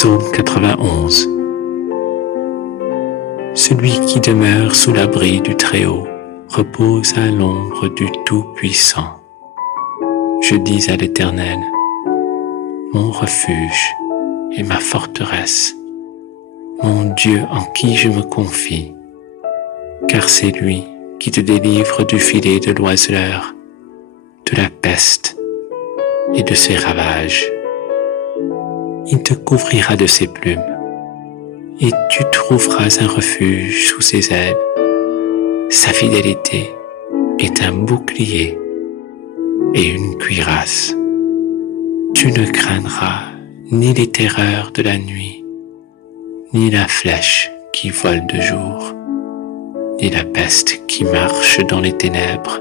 Psaume 91. Celui qui demeure sous l'abri du Très-Haut repose à l'ombre du Tout-Puissant. Je dis à l'Éternel, mon refuge et ma forteresse, mon Dieu en qui je me confie, car c'est lui qui te délivre du filet de l'oiseleur, de la peste et de ses ravages. Il te couvrira de ses plumes, et tu trouveras un refuge sous ses ailes. Sa fidélité est un bouclier et une cuirasse. Tu ne craindras ni les terreurs de la nuit, ni la flèche qui vole de jour, ni la peste qui marche dans les ténèbres,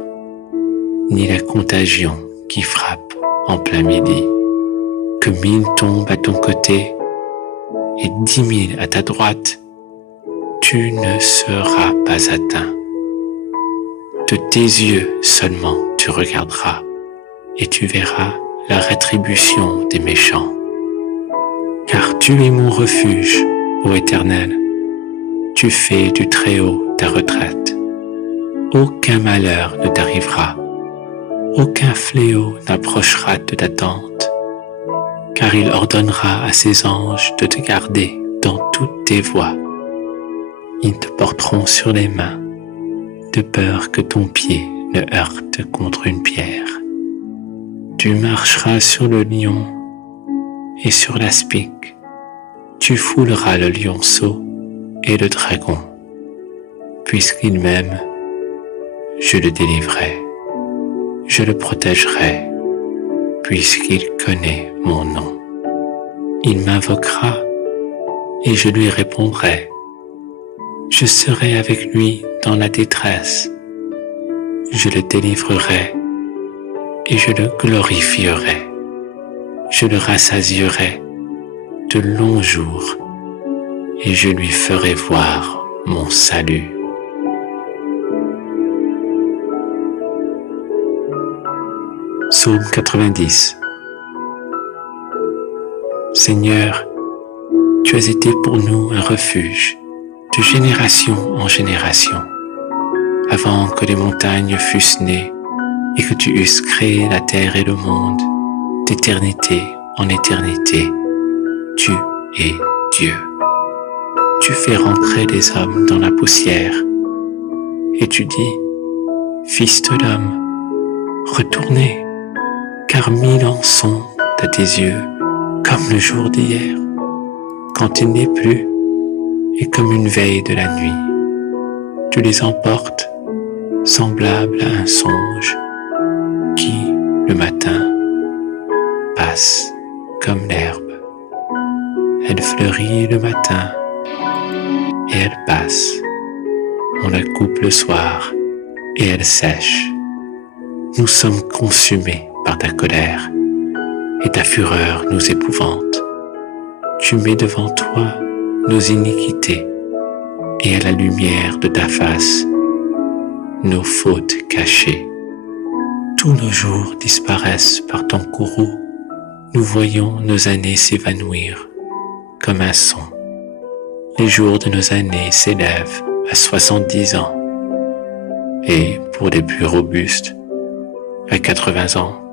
ni la contagion qui frappe en plein midi. Que 1000 tombent à ton côté et 10 000 à ta droite, tu ne seras pas atteint. De tes yeux seulement tu regarderas et tu verras la rétribution des méchants. Car tu es mon refuge, ô Éternel, tu fais du Très-Haut ta retraite. Aucun malheur ne t'arrivera, aucun fléau n'approchera de ta tente, car il ordonnera à ses anges de te garder dans toutes tes voies. Ils te porteront sur les mains, de peur que ton pied ne heurte contre une pierre. Tu marcheras sur le lion et sur l'aspic. Tu fouleras le lionceau et le dragon. Puisqu'il m'aime, je le délivrerai. Je le protégerai, puisqu'il connaît mon nom. Il m'invoquera et je lui répondrai. Je serai avec lui dans la détresse. Je le délivrerai et je le glorifierai. Je le rassasierai de longs jours et je lui ferai voir mon salut. Psaume 90. Seigneur, tu as été pour nous un refuge de génération en génération, avant que les montagnes fussent nées et que tu eusses créé la terre et le monde, d'éternité en éternité. Tu es Dieu. Tu fais rentrer les hommes dans la poussière et tu dis, Fils de l'homme, retournez, car 1000 ans sont à tes yeux comme le jour d'hier, quand il n'est plus, et comme une veille de la nuit. Tu les emportes, semblables à un songe, qui, le matin, passe comme l'herbe. Elle fleurit le matin, et elle passe. On la coupe le soir, et elle sèche. Nous sommes consumés par ta colère, et ta fureur nous épouvante. Tu mets devant toi nos iniquités, et à la lumière de ta face, nos fautes cachées. Tous nos jours disparaissent par ton courroux, nous voyons nos années s'évanouir comme un son. Les jours de nos années s'élèvent à 70 ans, et pour les plus robustes, à 80 ans,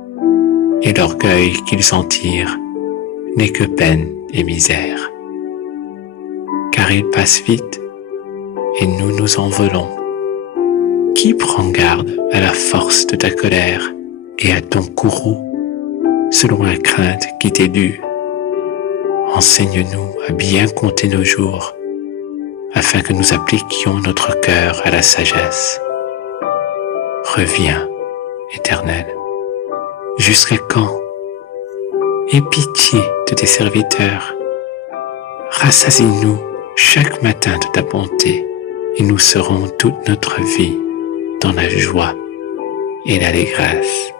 et l'orgueil qu'ils en tirent n'est que peine et misère. Car ils passent vite, et nous nous envolons. Qui prend garde à la force de ta colère et à ton courroux, selon la crainte qui t'est due? Enseigne-nous à bien compter nos jours, afin que nous appliquions notre cœur à la sagesse. Reviens, Éternel. Jusqu'à quand? Aie pitié de tes serviteurs. Rassasie-nous chaque matin de ta bonté, et nous serons toute notre vie dans la joie et l'allégresse.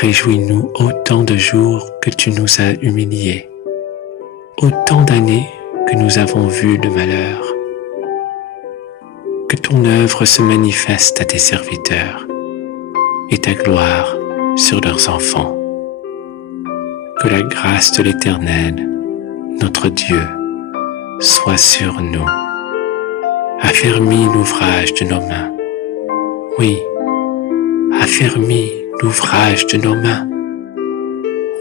Réjouis-nous autant de jours que tu nous as humiliés, autant d'années que nous avons vu le malheur. Que ton œuvre se manifeste à tes serviteurs, et ta gloire sur leurs enfants. Que la grâce de l'Éternel notre Dieu, soit sur nous. Affermis l'ouvrage de nos mains. Oui, affermis l'ouvrage de nos mains.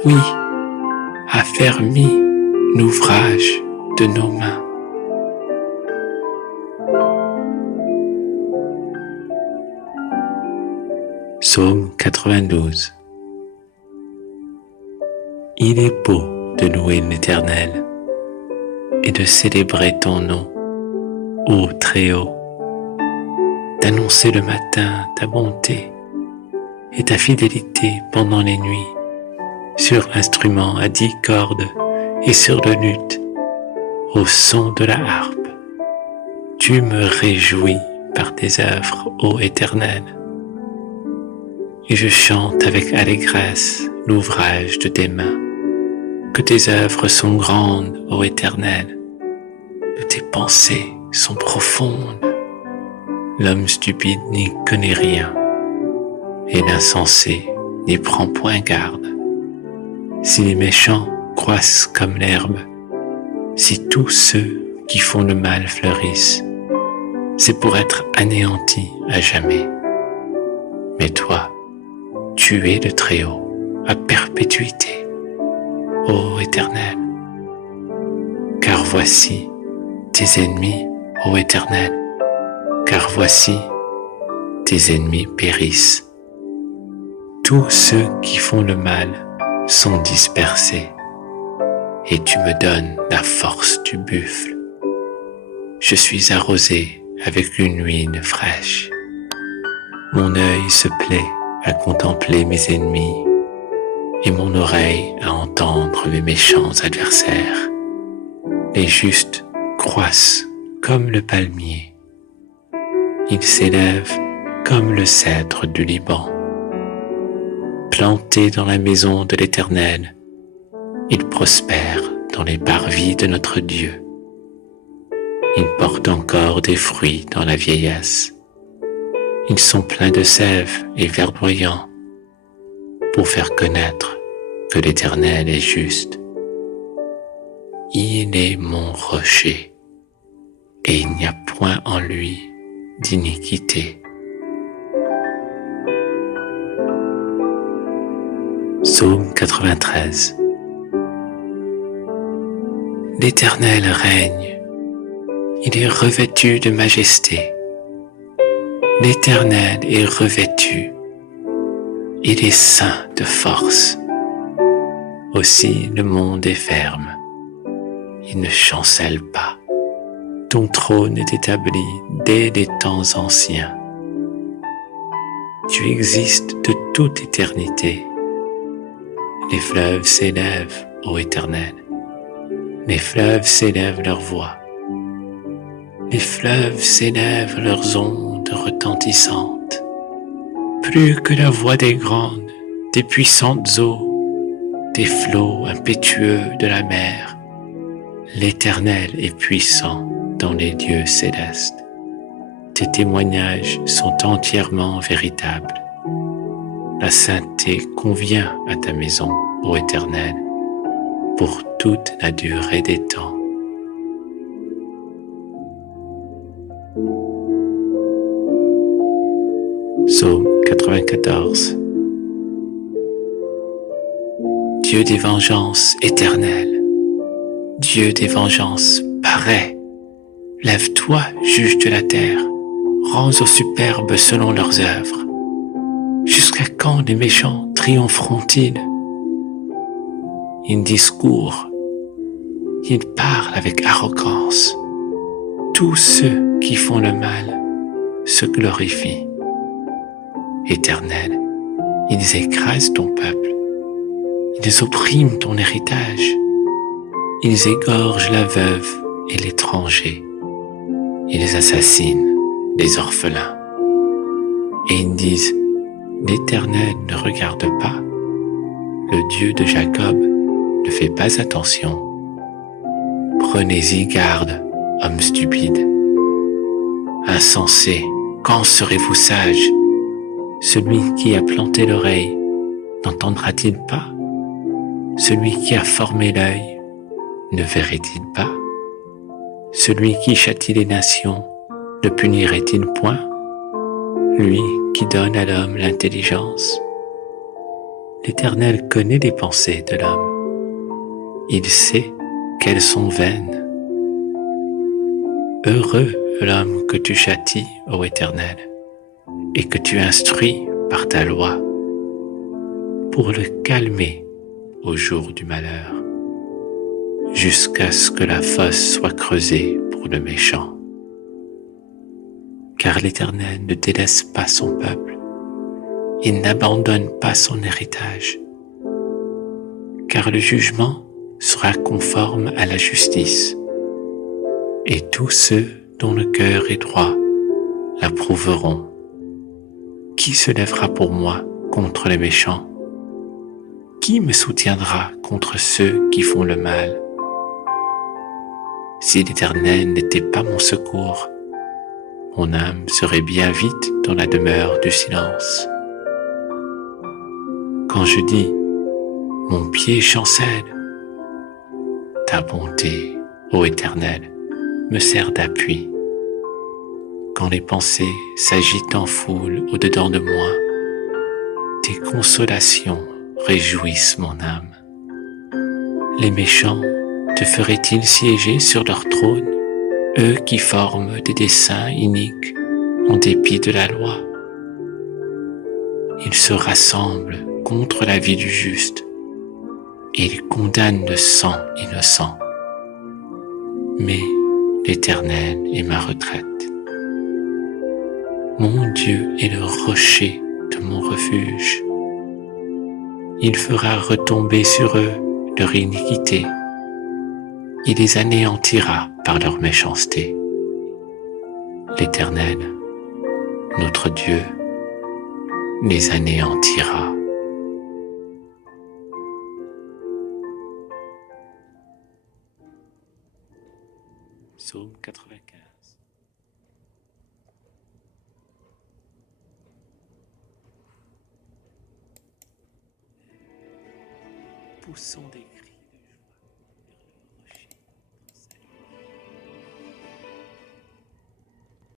Oui, affermis l'ouvrage de nos mains. Psaume 92. Il est beau de louer l'Éternel et de célébrer ton nom, ô Très-Haut, d'annoncer le matin ta bonté et ta fidélité pendant les nuits, sur l'instrument à 10 cordes et sur le luth, au son de la harpe. Tu me réjouis par tes œuvres, ô Éternel, et je chante avec allégresse l'ouvrage de tes mains. Que tes œuvres sont grandes, ô Éternel, que tes pensées sont profondes. L'homme stupide n'y connaît rien, et l'insensé n'y prend point garde. Si les méchants croissent comme l'herbe, si tous ceux qui font le mal fleurissent, c'est pour être anéantis à jamais. Mais toi, tu es le Très-Haut à perpétuité, ô Éternel. Car voici tes ennemis, ô Éternel, car voici tes ennemis périssent. Tous ceux qui font le mal sont dispersés, et tu me donnes la force du buffle. Je suis arrosé avec une huile fraîche. Mon œil se plaît à contempler mes ennemis et mon oreille à entendre les méchants adversaires. Les justes croissent comme le palmier. Ils s'élèvent comme le cèdre du Liban. Plantés dans la maison de l'Éternel, ils prospèrent dans les parvis de notre Dieu. Ils portent encore des fruits dans la vieillesse. Ils sont pleins de sève et verdoyants pour faire connaître que l'Éternel est juste. Il est mon rocher et il n'y a point en lui d'iniquité. Psaume 93. L'Éternel règne, il est revêtu de majesté. L'Éternel est revêtu, il est ceint de force. Aussi le monde est ferme, il ne chancelle pas. Ton trône est établi dès les temps anciens. Tu existes de toute éternité. Les fleuves s'élèvent, ô Éternel. Les fleuves s'élèvent leur voix. Les fleuves s'élèvent leurs ondes retentissantes. Plus que la voix des grandes, des puissantes eaux, des flots impétueux de la mer, l'Éternel est puissant dans les lieux célestes. Tes témoignages sont entièrement véritables. La sainteté convient à ta maison, ô Éternel, pour toute la durée des temps. Psaume 94. Dieu des vengeances éternelles, Dieu des vengeances paraît. Lève-toi, juge de la terre, rends aux superbes selon leurs œuvres. Jusqu'à quand les méchants triompheront-ils? Ils discourent, ils parlent avec arrogance. Tous ceux qui font le mal se glorifient. Éternel, ils écrasent ton peuple, ils oppriment ton héritage, ils égorgent la veuve et l'étranger, ils assassinent les orphelins. Et ils disent, l'Éternel ne regarde pas, le Dieu de Jacob ne fait pas attention. Prenez-y garde, hommes stupides. Insensés, quand serez-vous sages? Celui qui a planté l'oreille, n'entendra-t-il pas? Celui qui a formé l'œil, ne verrait-il pas? Celui qui châtie les nations ne punirait-il point? Lui qui donne à l'homme l'intelligence. L'Éternel connaît les pensées de l'homme. Il sait qu'elles sont vaines. Heureux l'homme que tu châties, ô Éternel, et que tu instruis par ta loi, pour le calmer au jour du malheur, jusqu'à ce que la fosse soit creusée pour le méchant. Car l'Éternel ne délaisse pas son peuple, il n'abandonne pas son héritage, car le jugement sera conforme à la justice, et tous ceux dont le cœur est droit l'approuveront. Qui se lèvera pour moi contre les méchants? Qui me soutiendra contre ceux qui font le mal? Si l'Éternel n'était pas mon secours, mon âme serait bien vite dans la demeure du silence. Quand je dis, mon pied chancelle, ta bonté, ô Éternel, me sert d'appui. Quand les pensées s'agitent en foule au-dedans de moi, tes consolations réjouissent mon âme. Les méchants te feraient-ils siéger sur leur trône, eux qui forment des desseins iniques en dépit de la loi? Ils se rassemblent contre la vie du juste et ils condamnent le sang innocent. Mais l'Éternel est ma retraite. Mon Dieu est le rocher de mon refuge. Il fera retomber sur eux leur iniquité. Il les anéantira par leur méchanceté. L'Éternel, notre Dieu, les anéantira. Psaume 95. Poussons des cris.